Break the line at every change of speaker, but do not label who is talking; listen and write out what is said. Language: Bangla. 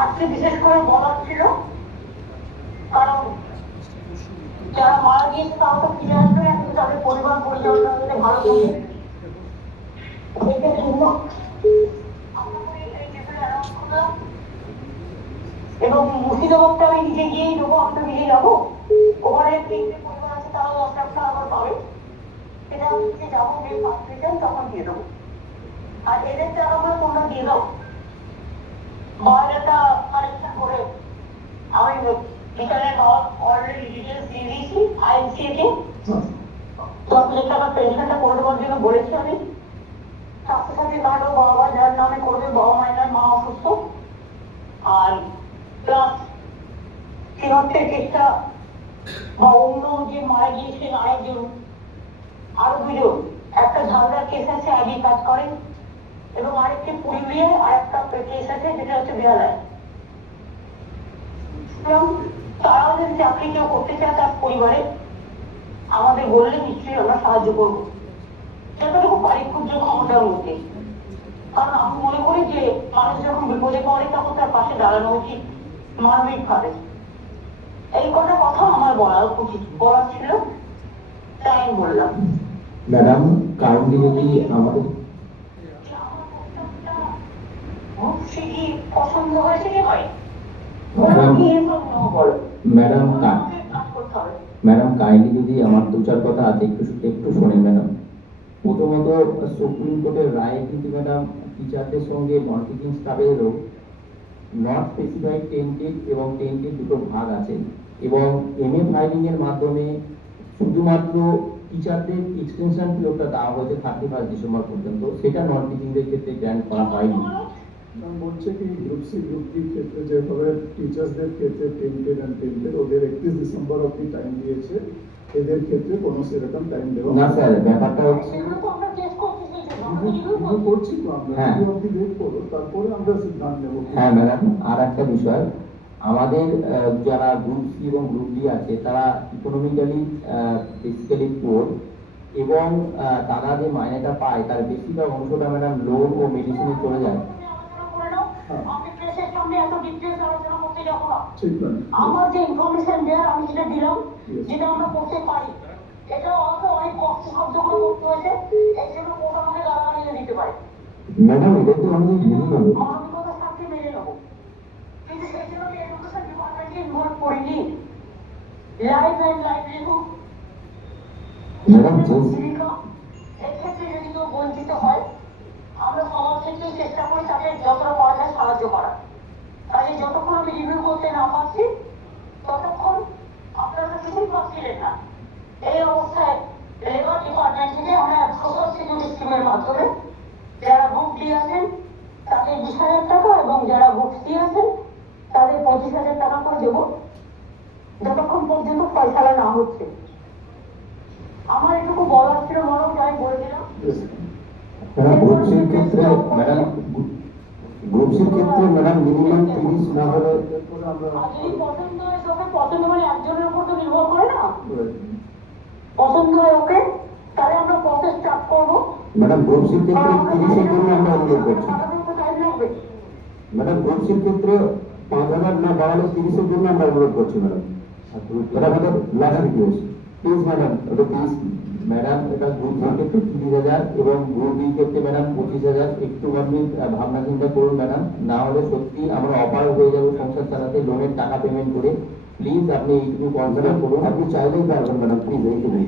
আজকে বিশেষ করে বলার ছিল, কারণ যারা মারা গিয়েছে তারা তো ফিরে আসবে না কিন্তু তাদের পরিবার পরিজন তাদের ভালো করে এটার জন্য আমরা করে এই বিষয়ে announce করলাম। এবং মুর্শিদাবাদটা আমি নিজে গিয়েই দেবো, আমি তো নিজে যাব। ওখানে তিনটে পরিবার আছে তারাও টাকা করে পাবে সেটা আমি যাব ফার্স্ট তখন দিয়ে দেবো। আর এদের টাকাগুলো তোমরা দিয়ে দাও। বায়োডাটা কালেকশন করে আমি রিটার্নের অলরেডি ডিটেলস দিয়ে দিয়েছি আইএনসিএতে তো আপনি একটা আমার পেনশনটা করে দেওয়ার জন্য বলেছি আমি। স্বাস্থ্যসাথী কার্ডও বাবা যার নামে করবে বাবা মায়ের মা অসুস্থ। আর প্লাস তিনটের কেসটা বা অন্য যে মারা গিয়েছেন আরেকজন আরও দুজন। একটা ঝালদার কেস আছে, আগে কাজ করেন। এবং আরেকটি পুরুলিয়ায় আর একটা কেস আছে যেটা হচ্ছে বেহালায়। এবং তারাও যদি চাকরি কেউ করতে চায় তার পরিবারে, আমাদের বললে নিশ্চয়ই আমরা সাহায্য করব। যতটুকু পারি ক্ষুদ্র ক্ষমতার মধ্যে। কারণ আমি মনে করি যে মানুষ যখন বিপদে পড়ে, তখন তার পাশে দাঁড়ানো উচিত মানবিক ভাবে এই কটা কথা আমার বলা উচিত। বলা ছিল, তাই বললাম।
ম্যাডাম কাইন্ডলি যদি আমাদের
যে আমার বক্তব্যটা সে কি পছন্দ হয়েছে কি হয়
ম্যাডাম ম্যাডাম কাইন্ডলি যদি আমার দু চার কথা আছে একটু একটু শোনেন ম্যাডাম। প্রথমত সুপ্রিম কোর্টের রায়ে কিন্তু ম্যাডাম টিচারদের সঙ্গে নন টিচিং স্টাফেরও নট স্পেসিফাইড টেন্টেড এবং টেন্টেড দুটো ভাগ আছে। এবং এম এ ফাইলিং এর মাধ্যমে শুধুমাত্র টিচারদের এক্সটেনশন পিরিয়ডটা দেওয়া হয়েছে থার্টি ফার্স্ট ডিসেম্বর পর্যন্ত সেটা নন টিচিংদের ক্ষেত্রে গ্র্যান্ড করা হয়নি।
ম্যাম বলছে কি গ্রুপ সি গ্রুপ ডি ক্ষেত্রে যেভাবে টিচার্সদের ক্ষেত্রে টেন্টেড অ্যান্ড টেন্টেড ওদের একত্রিশ ডিসেম্বর অব্দি টাইম দিয়েছে এদের ক্ষেত্রে কোনো সেরকম টাইম দেওয়া
না স্যার ব্যাপারটা হচ্ছে
করছি
তো আমরা
হ্যাঁ।
অব্দি ওয়েট করো তারপরে আমরা সিদ্ধান্ত নেব।
হ্যাঁ ম্যাডাম আর একটা বিষয় আমাদের আহ, যারা গ্রুপ সি এবং গ্রুপ ডি আছে তারা ইকোনমিক্যালি বেসিক্যালি পোর এবং আহ, তারা যে মাইনেটা পায় তার বেশিরভাগ অংশটা ম্যাডাম লোন ও মেডিসিনে চলে যায়।
তুমি আলোচনা করে নাও। আমি প্রেসের সামনে এত ডিটেলস আলোচনা করতে যাব না। আমার যে ইনফরমেশন দেওয়ার আমি যেটা দিলাম যেটা আমরা করতে পারি এটা আমাকে অনেক কষ্ট শব্দ করে করতে হয়েছে এই জন্য কোর্ট আমাকে গালাগালি দিতে পারে।
ম্যাডাম এটা তো আমাদের মিনিমাম
মানবিকতার সাথে মেনে নেব। কিন্তু সেই জন্য আমি এডুকেশন ডিপার্টমেন্টে ইনভলভ করিনি। লাইফ অ্যান্ড লাইভলিহুড
ম্যাডাম
জীবিকা এক্ষেত্রে যদি কেউ বঞ্চিত হয় আমরা সবার ক্ষেত্রেই চেষ্টা করি যায় সাহায্য করা। কাজে যতক্ষণ আমি রিভিউ করতে না পারছি, ততক্ষণ আপনারা কিছুই পাচ্ছিলেন না। এই অবস্থায় লেবার ডিপার্টমেন্ট থেকে আমরা সোশ্যাল সিকিউরিটি স্কিমের মাধ্যমে যারা ডি আছেন, তাদের বিশ হাজার টাকা এবং যারা সি আছেন, তাদের পঁচিশ হাজার টাকা করে দেবো। যতক্ষণ পর্যন্ত ফয়সালা না হচ্ছে। আমার এটুকু বলার ছিল মনে আমি বলে দিলাম।
ম্যাডাম সির ক্ষেত্রে ম্যাডাম ম্যাডাম মিনিমাম তিরিশ না হলে
যদি পছন্দ হয় তোকে পছন্দ মানে একজনের উপর তো নির্ভর করে না? পছন্দ হয় ওকে তাহলে আমরা প্রসেস স্টার্ট করব।
ম্যাডাম গ্রুপসির ক্ষেত্রে তিরিশের জন্য আমরা অনুরোধ করছি। ম্যাডাম গ্রুপসির ক্ষেত্রে পাঁচ হাজার না বাড়ালে তিরিশের জন্য আমরা অনুরোধ করছি ম্যাডাম এটা আমাদের লাস্ট রিকোয়েস্ট প্লিজ ম্যাডাম এটা প্লিজ ম্যাডাম, এটা গ্রুপ ক্ষেত্রে তিরিশ হাজার এবং গ্রুপ বি ক্ষেত্রে ম্যাডাম পঁচিশ হাজার। একটু আপনি ভাবনা চিন্তা করুন ম্যাডাম। না হলে সত্যি আমরা অপার হয়ে যাব সংসার চালাতে লোনের টাকা পেমেন্ট করে। প্লিজ আপনি এইটুকু কনসিডার করুন। আপনি চাইলেই পারবেন ম্যাডাম প্লিজ এইটুকু